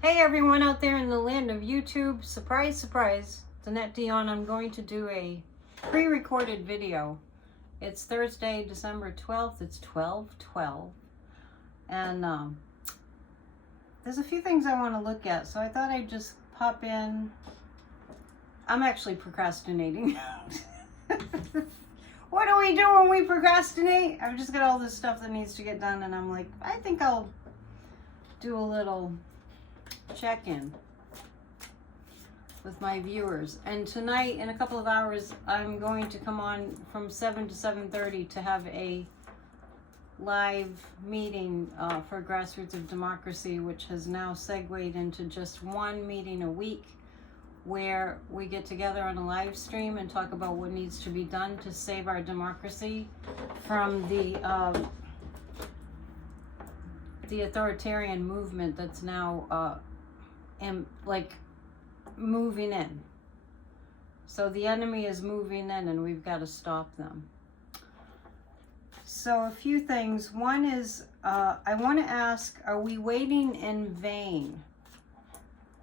Hey everyone out there in the land of YouTube, surprise, surprise, it's Annette Dion. I'm going to do a pre-recorded video. It's Thursday, December 12th, it's 12/12, and there's a few things I want to look at, so I thought I'd just pop in. I'm actually procrastinating. What do we do when we procrastinate? I've just got all this stuff that needs to get done, and I'm like, I think I'll do a little check-in with my viewers. And tonight, in a couple of hours, I'm going to come on from 7 to 7:30 to have a live meeting for Grassroots of Democracy, which has now segued into just one meeting a week, where we get together on a live stream and talk about what needs to be done to save our democracy from the authoritarian movement that's now moving in. So the enemy is moving in and we've got to stop them. So a few things. One is I want to ask, are we waiting in vain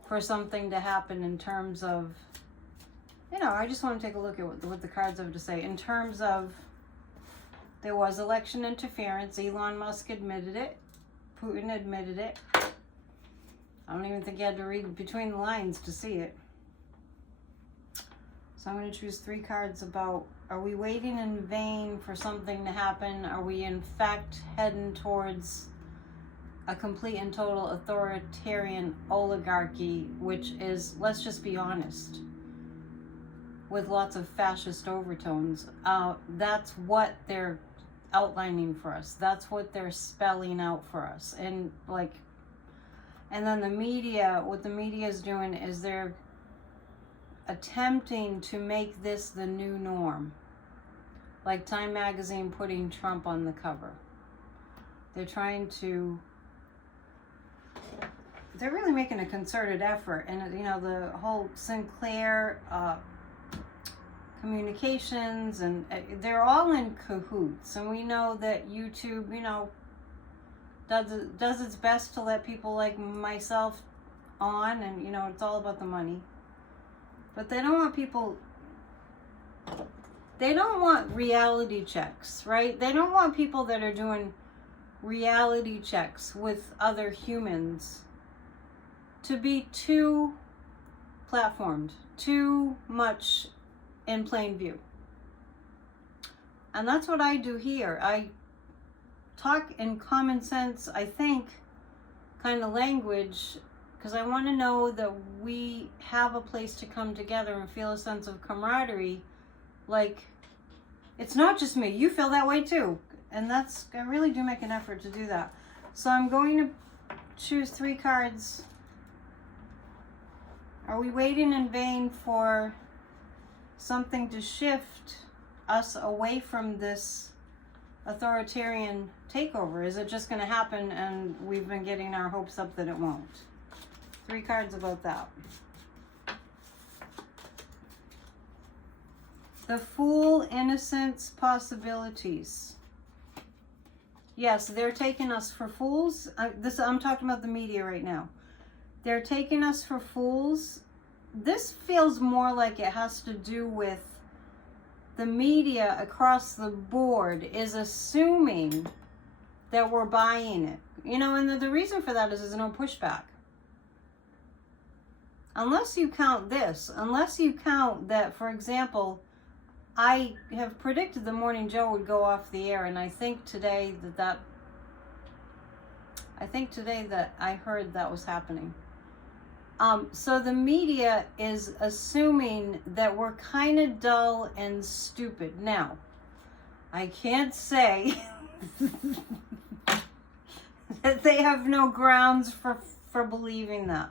for something to happen in terms of, I just want to take a look at what the cards have to say. In terms of, there was election interference. Elon Musk admitted it. Putin admitted it. I don't even think you had to read between the lines to see it. So I'm going to choose 3 cards about, are we waiting in vain for something to happen? Are we in fact heading towards a complete and total authoritarian oligarchy, which is, let's just be honest, with lots of fascist overtones? That's what they're outlining for us. That's what they're spelling out for us. And then the media, what the media is doing is they're attempting to make this the new norm. Like Time magazine putting Trump on the cover. They're really making a concerted effort. And, the whole Sinclair communications, and they're all in cahoots. And we know that YouTube, does its best to let people like myself on, and it's all about the money. But they don't want reality checks, right? They don't want people that are doing reality checks with other humans to be too platformed, too much in plain view. And that's what I do here. I talk in common sense, I think, kind of language, because I want to know that we have a place to come together and feel a sense of camaraderie. Like, it's not just me, you feel that way too. And I really do make an effort to do that. So I'm going to choose 3 cards. Are we waiting in vain for something to shift us away from this authoritarian takeover? Is it just going to happen and we've been getting our hopes up that it won't? 3 cards about that. The Fool, Innocence, Possibilities. Yes, they're taking us for fools. I'm talking about the media right now. They're taking us for fools. This feels more like it has to do with the media across the board is assuming that we're buying it. And the reason for that is there's no pushback. Unless you count this, unless you count that, for example, I have predicted the Morning Joe would go off the air, and I think today that I heard that was happening. So the media is assuming that we're kind of dull and stupid. Now, I can't say that they have no grounds for believing that.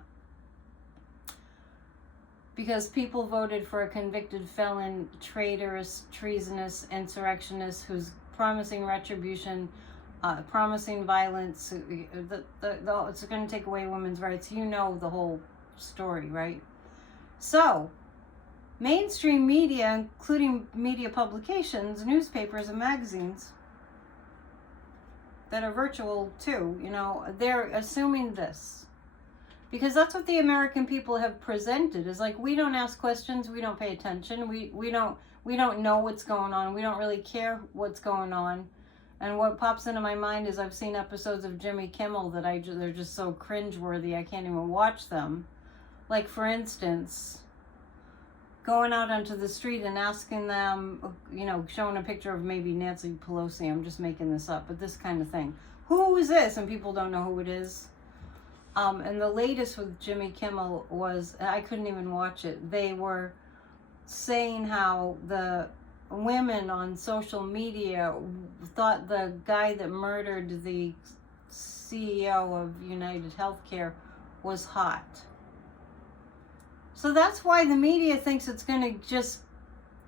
Because people voted for a convicted felon, traitorous, treasonous, insurrectionist who's promising retribution, promising violence. It's going to take away women's rights. You know the whole story, right? So, mainstream media, including media publications, newspapers, and magazines, that are virtual too, they're assuming this. Because that's what the American people have presented, is like, we don't ask questions, we don't pay attention, we don't know what's going on, we don't really care what's going on. And what pops into my mind is I've seen episodes of Jimmy Kimmel that they're just so cringeworthy I can't even watch them. Like, for instance, going out onto the street and asking them, you know, showing a picture of maybe Nancy Pelosi, I'm just making this up, but this kind of thing. Who is this? And people don't know who it is. And the latest with Jimmy Kimmel was, I couldn't even watch it. They were saying how the women on social media thought the guy that murdered the CEO of United Healthcare was hot. So that's why the media thinks it's going to just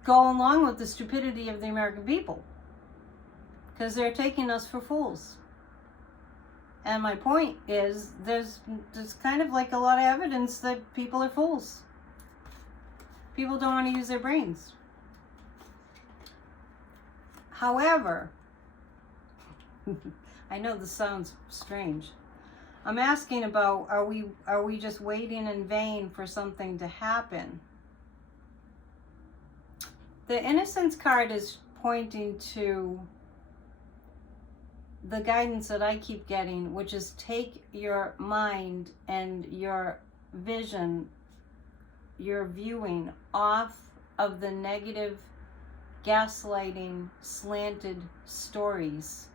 go along with the stupidity of the American people. Because they're taking us for fools. And my point is, there's kind of like a lot of evidence that people are fools. People don't want to use their brains. However, I know this sounds strange. I'm asking about, are we just waiting in vain for something to happen? The innocence card is pointing to the guidance that I keep getting, which is take your mind and your vision, your viewing off of the negative, gaslighting, slanted stories.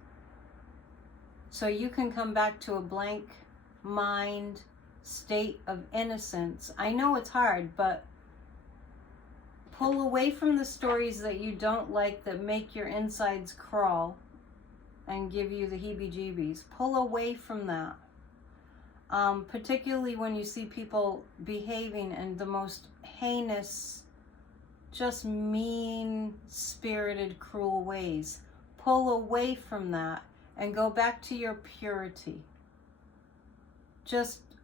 So you can come back to a blank mind, state of innocence. I know it's hard, but pull away from the stories that you don't like, that make your insides crawl and give you the heebie-jeebies. Pull away from that. Particularly when you see people behaving in the most heinous, just mean-spirited, cruel ways. Pull away from that and go back to your purity.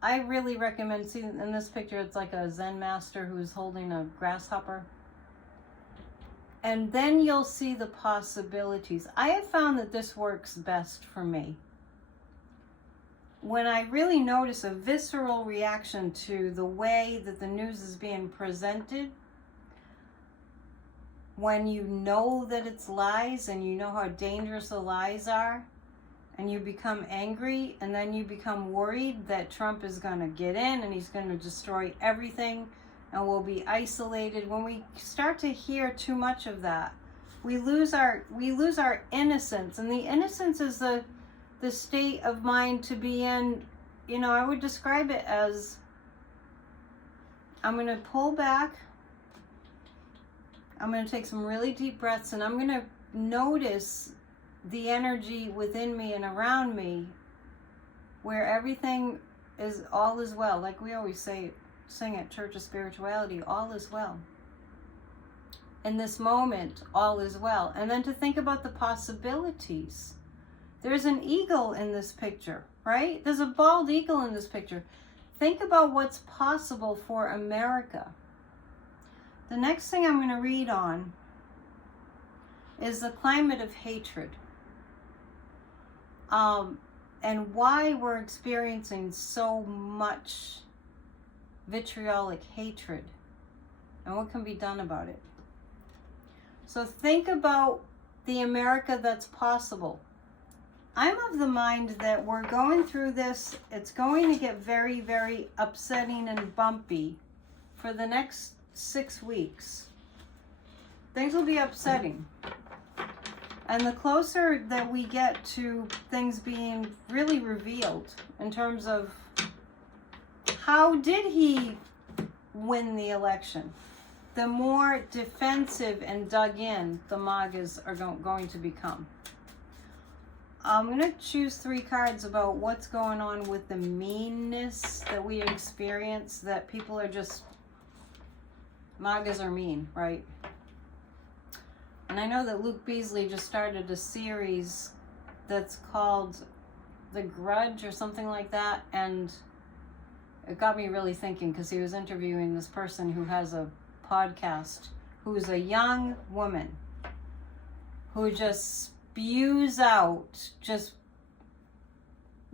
I really recommend, see in this picture, it's like a Zen master who's holding a grasshopper. And then you'll see the possibilities. I have found that this works best for me. When I really notice a visceral reaction to the way that the news is being presented, when you know that it's lies and you know how dangerous the lies are, and you become angry, and then you become worried that Trump is going to get in and he's going to destroy everything and we'll be isolated. When we start to hear too much of that, we lose our innocence. And the innocence is the state of mind to be in. You know, I would describe it as, I'm going to pull back, I'm going to take some really deep breaths, and I'm going to notice the energy within me and around me, where everything is, all is well. Like we always sing at Church of Spirituality, all is well. In this moment, all is well. And then to think about the possibilities. There's an eagle in this picture, right? There's a bald eagle in this picture. Think about what's possible for America. The next thing I'm going to read on is the climate of hatred. And why we're experiencing so much vitriolic hatred and what can be done about it. So think about the America that's possible. I'm of the mind that we're going through this, it's going to get very, very upsetting and bumpy for the next 6 weeks. Things will be upsetting. And the closer that we get to things being really revealed in terms of how did he win the election, the more defensive and dug in the MAGAs are going to become. I'm going to choose 3 cards about what's going on with the meanness that we experience, that people are just, MAGAs are mean, right? And I know that Luke Beasley just started a series that's called The Grudge or something like that, and it got me really thinking, because he was interviewing this person who has a podcast, who's a young woman who just spews out just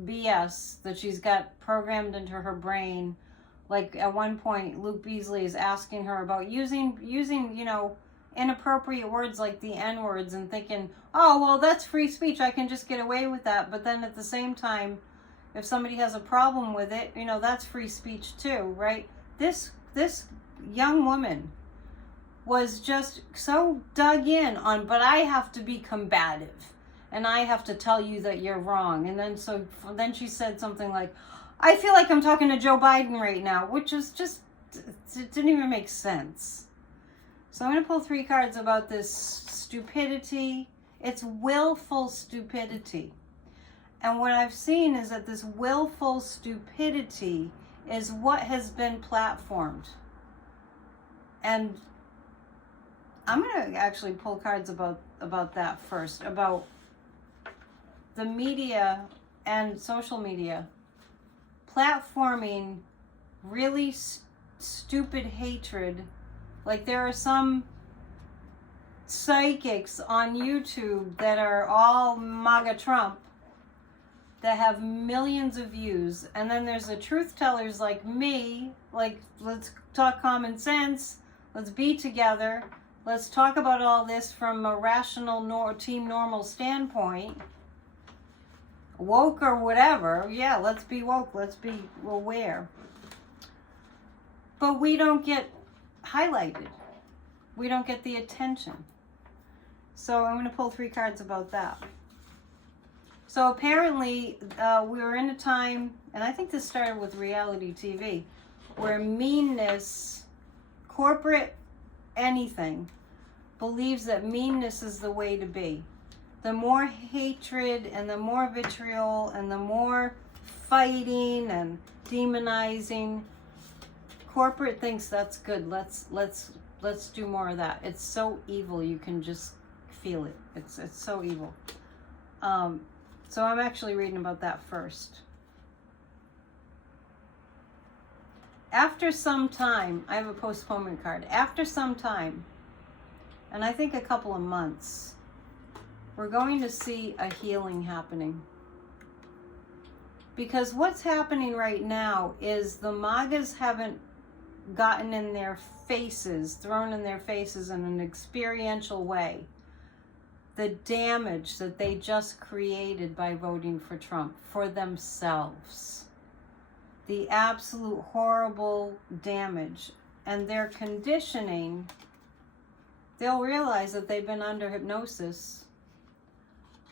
BS that she's got programmed into her brain. Like at one point, Luke Beasley is asking her about using, you know, inappropriate words like the N-words and thinking, oh, well, that's free speech. I can just get away with that. But then at the same time, if somebody has a problem with it, you know, that's free speech too, right? This young woman was just so dug in on, but I have to be combative and I have to tell you that you're wrong. And then she said something like, I feel like I'm talking to Joe Biden right now, which is just, it didn't even make sense. So I'm going to pull 3 cards about this stupidity. It's willful stupidity. And what I've seen is that this willful stupidity is what has been platformed. And I'm going to actually pull cards about that first, about the media and social media platforming really stupid hatred. Like there are some psychics on YouTube that are all MAGA Trump that have millions of views, and then there's the truth tellers like me, like, let's talk common sense, let's be together, let's talk about all this from a rational team normal standpoint, woke or whatever. Yeah, let's be woke, let's be aware. But we don't get highlighted. We don't get the attention. So I'm going to pull 3 cards about that. So apparently we were in a time, and I think this started with reality TV, where meanness, corporate anything, believes that meanness is the way to be. The more hatred and the more vitriol and the more fighting and demonizing, corporate thinks that's good. Let's do more of that. It's so evil, you can just feel it. It's so evil. So I'm actually reading about that first. After some time, I have a postponement card. After some time, and I think a couple of months, we're going to see a healing happening. Because what's happening right now is the MAGAs haven't gotten in their faces, thrown in their faces in an experiential way, the damage that they just created by voting for Trump for themselves. The absolute horrible damage. And their conditioning, they'll realize that they've been under hypnosis,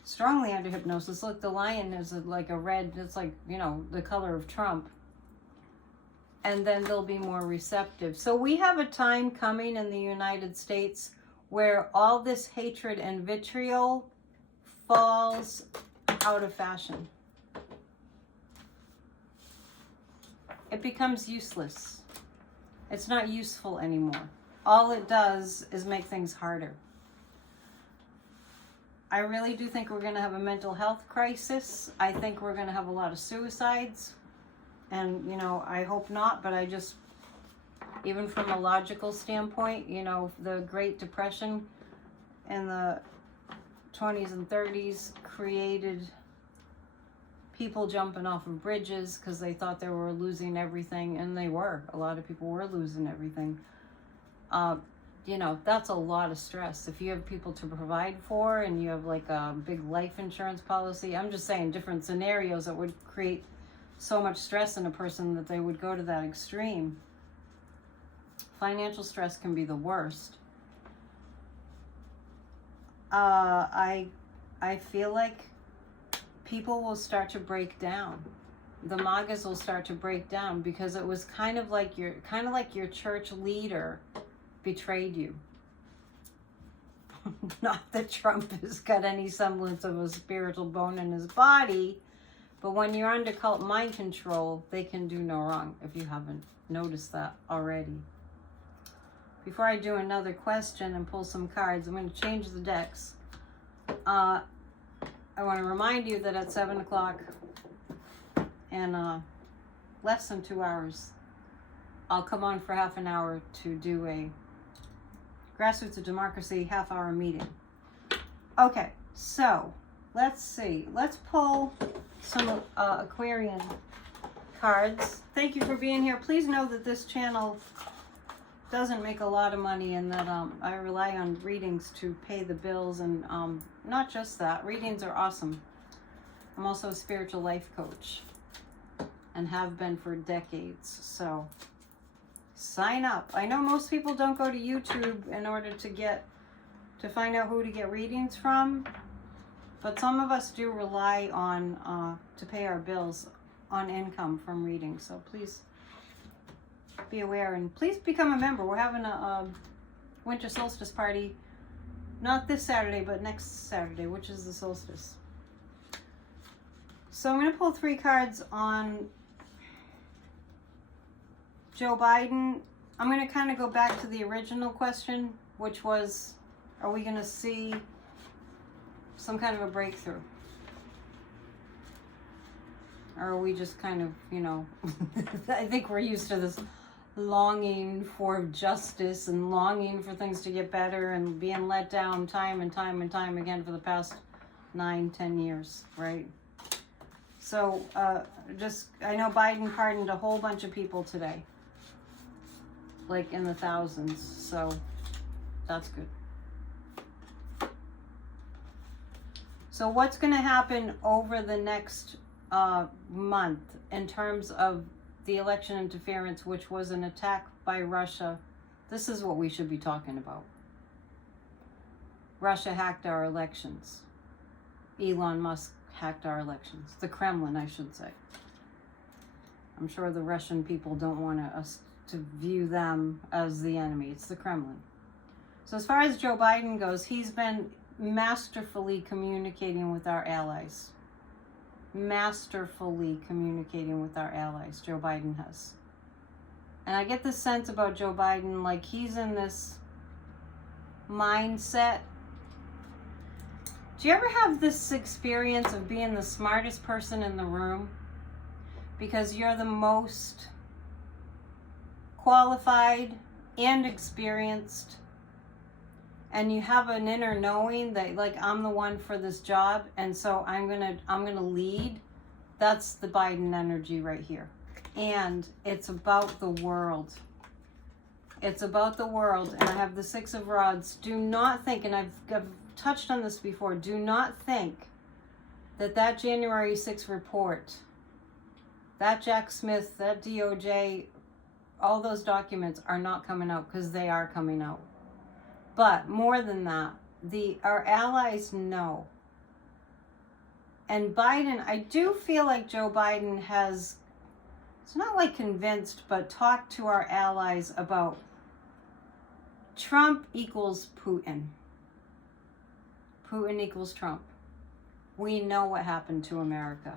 strongly under hypnosis. Look, the lion is like a red, it's like, you know, the color of Trump. And then they'll be more receptive. So we have a time coming in the United States where all this hatred and vitriol falls out of fashion. It becomes useless. It's not useful anymore. All it does is make things harder. I really do think we're going to have a mental health crisis. I think we're going to have a lot of suicides. And, you know, I hope not, but I just, even from a logical standpoint, you know, the Great Depression in the 20s and 30s created people jumping off of bridges because they thought they were losing everything, and they were. A lot of people were losing everything. You know, that's a lot of stress. If you have people to provide for and you have like a big life insurance policy, I'm just saying different scenarios that would create so much stress in a person that they would go to that extreme. Financial stress can be the worst. I feel like people will start to break down. The MAGAs will start to break down because it was kind of like your church leader betrayed you. Not that Trump has got any semblance of a spiritual bone in his body, but when you're under cult mind control, they can do no wrong, if you haven't noticed that already. Before I do another question and pull some cards, I'm going to change the decks. I want to remind you that at 7 o'clock in less than 2 hours, I'll come on for half an hour to do a Grassroots of Democracy half-hour meeting. Okay, so let's see. Let's pull some Aquarian cards. Thank you for being here. Please know that this channel doesn't make a lot of money, and that I rely on readings to pay the bills, and not just that. Readings are awesome. I'm also a spiritual life coach and have been for decades. So sign up. I know most people don't go to YouTube in order to find out who to get readings from, but some of us do rely on to pay our bills on income from readings. So please be aware, and please become a member. We're having a winter solstice party, not this Saturday, but next Saturday, which is the solstice. So I'm going to pull 3 cards on Joe Biden. I'm going to kind of go back to the original question, which was, are we going to see some kind of a breakthrough? Or are we just kind of, you know, I think we're used to this longing for justice and longing for things to get better and being let down time and time and time again for the past 9-10 years, right? So I know Biden pardoned a whole bunch of people today, like in the thousands, so that's good. So what's going to happen over the next month in terms of the election interference, which was an attack by Russia? This is what we should be talking about. Russia hacked our elections. Elon Musk hacked our elections. The Kremlin, I should say. I'm sure the Russian people don't want us to view them as the enemy. It's the Kremlin. So as far as Joe Biden goes, he's been masterfully communicating with our allies. Masterfully communicating with our allies, Joe Biden has. And I get the sense about Joe Biden, like he's in this mindset. Do you ever have this experience of being the smartest person in the room because you're the most qualified and experienced, and you have an inner knowing that, like, I'm the one for this job, and so I'm gonna lead? That's the Biden energy right here. And it's about the world. It's about the world. And I have the 6 of Rods. Do not think, and I've touched on this before, do not think that January 6th report, that Jack Smith, that DOJ, all those documents are not coming out, because they are coming out. But more than that, our allies know. And Biden, I do feel like Joe Biden has, it's not like convinced, but talked to our allies about Trump equals Putin. Putin equals Trump. We know what happened to America.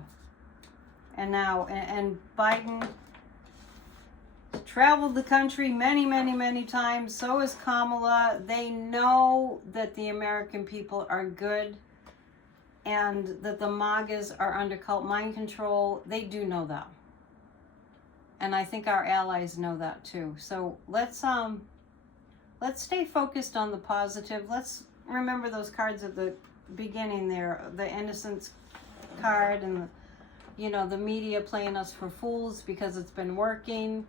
And now, and Biden traveled the country many, many, many times. So is Kamala. They know that the American people are good and that the MAGAs are under cult mind control. They do know that. And I think our allies know that too. So let's stay focused on the positive. Let's remember those cards at the beginning there, the innocence card, and the media playing us for fools because it's been working.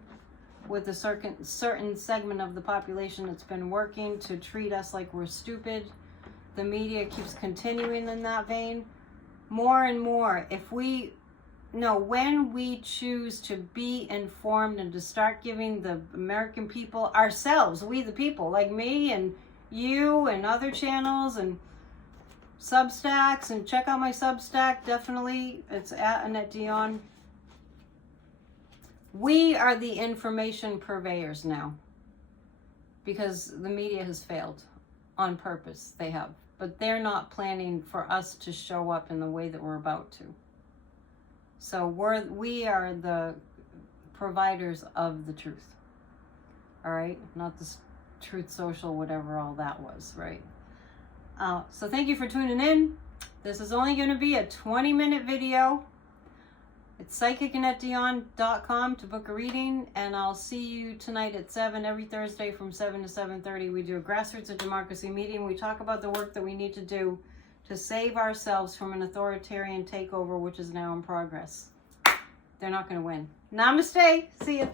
With a certain segment of the population, it's been working to treat us like we're stupid. The media keeps continuing in that vein. More and more, when we choose to be informed and to start giving the American people, ourselves, we the people, like me and you and other channels and Substacks, and check out my Substack, definitely. It's at Annette Dion. We are the information purveyors now, because the media has failed on purpose. They have, but they're not planning for us to show up in the way that we're about to. So we are the providers of the truth. All right, not this Truth Social, whatever all that was, right? So thank you for tuning in. This is only going to be a 20-minute video. It's psychicannettedion.com to book a reading, and I'll see you tonight at 7, every Thursday from 7 to 7:30. We do a Grassroots of Democracy meeting. We talk about the work that we need to do to save ourselves from an authoritarian takeover, which is now in progress. They're not going to win. Namaste. See ya.